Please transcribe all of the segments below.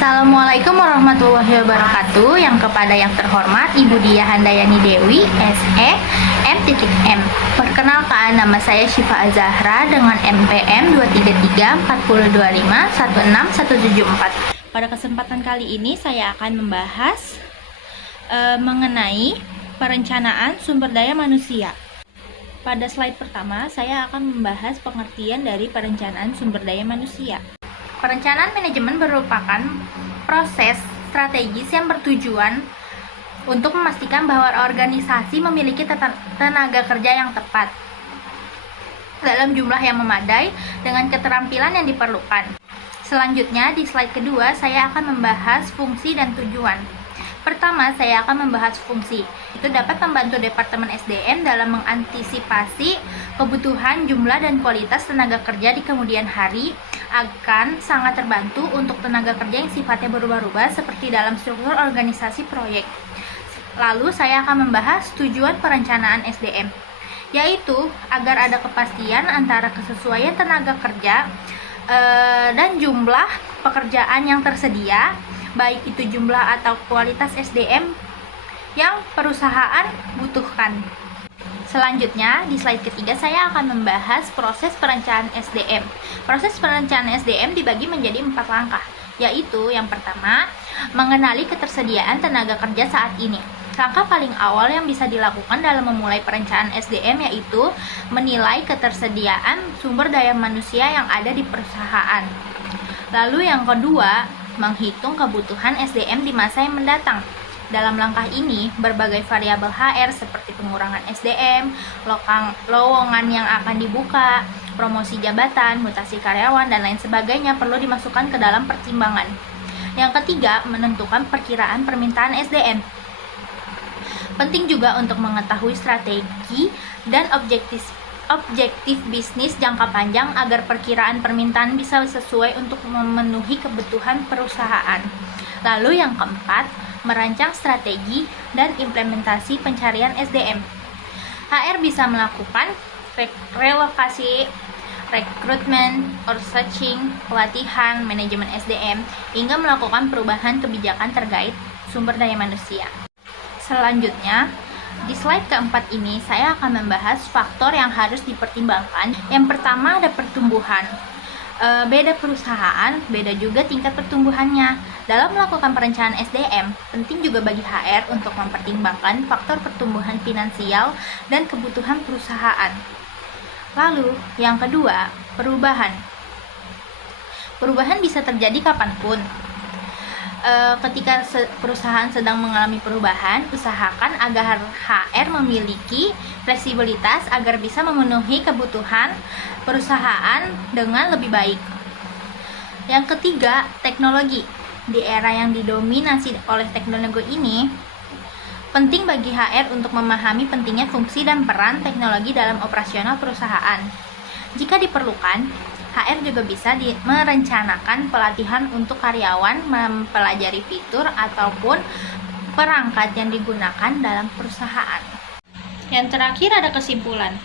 Assalamualaikum warahmatullahi wabarakatuh. Yang kepada yang terhormat Ibu Diah Handayani Dewi, SE, M.M. Perkenalkan, nama saya Syifa Azahra dengan NPM 2334025167174. Pada kesempatan kali ini saya akan membahas mengenai perencanaan sumber daya manusia. Pada slide pertama, saya akan membahas pengertian dari perencanaan sumber daya manusia. Perencanaan manajemen merupakan proses strategis yang bertujuan untuk memastikan bahwa organisasi memiliki tenaga kerja yang tepat dalam jumlah yang memadai dengan keterampilan yang diperlukan. Selanjutnya, di slide kedua, saya akan membahas fungsi dan tujuan. Pertama, saya akan membahas fungsi. Itu dapat membantu Departemen SDM dalam mengantisipasi kebutuhan jumlah dan kualitas tenaga kerja di kemudian hari, akan sangat terbantu untuk tenaga kerja yang sifatnya berubah-ubah seperti dalam struktur organisasi proyek. Lalu saya akan membahas tujuan perencanaan SDM, yaitu agar ada kepastian antara kesesuaian tenaga kerja dan jumlah pekerjaan yang tersedia, baik itu jumlah atau kualitas SDM yang perusahaan butuhkan. Selanjutnya, di slide ketiga saya akan membahas proses perencanaan SDM. Proses perencanaan SDM dibagi menjadi 4 langkah, yaitu yang pertama, mengenali ketersediaan tenaga kerja saat ini. Langkah paling awal yang bisa dilakukan dalam memulai perencanaan SDM yaitu menilai ketersediaan sumber daya manusia yang ada di perusahaan. Lalu yang kedua, menghitung kebutuhan SDM di masa yang mendatang. Dalam langkah ini, berbagai variabel HR seperti pengurangan SDM, lowongan yang akan dibuka, promosi jabatan, mutasi karyawan, dan lain sebagainya perlu dimasukkan ke dalam pertimbangan. Yang ketiga, menentukan perkiraan permintaan SDM. Penting juga untuk mengetahui strategi dan objektif bisnis jangka panjang agar perkiraan permintaan bisa sesuai untuk memenuhi kebutuhan perusahaan. Lalu yang keempat, merancang strategi dan implementasi pencarian SDM. HR bisa melakukan relokasi, rekrutmen, searching, pelatihan, manajemen SDM, hingga melakukan perubahan kebijakan terkait sumber daya manusia. Selanjutnya, di slide keempat ini saya akan membahas faktor yang harus dipertimbangkan. Yang pertama ada pertumbuhan. Beda perusahaan, beda juga tingkat pertumbuhannya. Dalam melakukan perencanaan SDM, penting juga bagi HR untuk mempertimbangkan faktor pertumbuhan finansial dan kebutuhan perusahaan. Lalu, yang kedua, perubahan. Perubahan bisa terjadi kapanpun. Ketika perusahaan sedang mengalami perubahan, usahakan agar HR memiliki fleksibilitas agar bisa memenuhi kebutuhan perusahaan dengan lebih baik. Yang ketiga, teknologi. Di era yang didominasi oleh teknologi ini, penting bagi HR untuk memahami pentingnya fungsi dan peran teknologi dalam operasional perusahaan. Jika diperlukan, HR juga bisa merencanakan pelatihan untuk karyawan mempelajari fitur ataupun perangkat yang digunakan dalam perusahaan. Yang terakhir ada kesimpulan.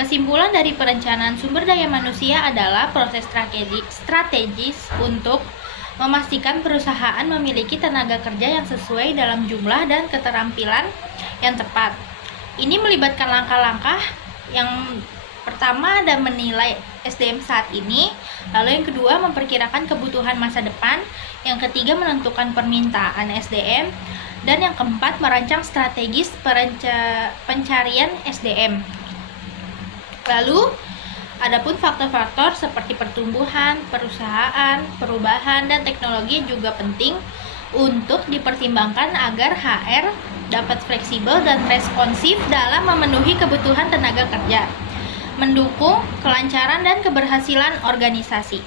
Kesimpulan dari perencanaan sumber daya manusia adalah proses strategis untuk memastikan perusahaan memiliki tenaga kerja yang sesuai dalam jumlah dan keterampilan yang tepat. Ini melibatkan langkah-langkah yang pertama ada menilai SDM saat ini, lalu yang kedua memperkirakan kebutuhan masa depan, yang ketiga menentukan permintaan SDM, dan yang keempat merancang strategis pencarian SDM. Lalu adapun faktor-faktor seperti pertumbuhan, perusahaan, perubahan, dan teknologi juga penting untuk dipertimbangkan agar HR dapat fleksibel dan responsif dalam memenuhi kebutuhan tenaga kerja, mendukung kelancaran dan keberhasilan organisasi.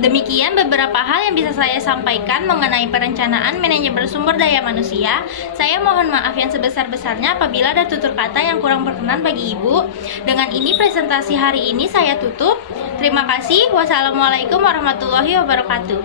Demikian beberapa hal yang bisa saya sampaikan mengenai perencanaan manajemen sumber daya manusia. Saya mohon maaf yang sebesar-besarnya apabila ada tutur kata yang kurang berkenan bagi Ibu. Dengan ini presentasi hari ini saya tutup. Terima kasih. Wassalamualaikum warahmatullahi wabarakatuh.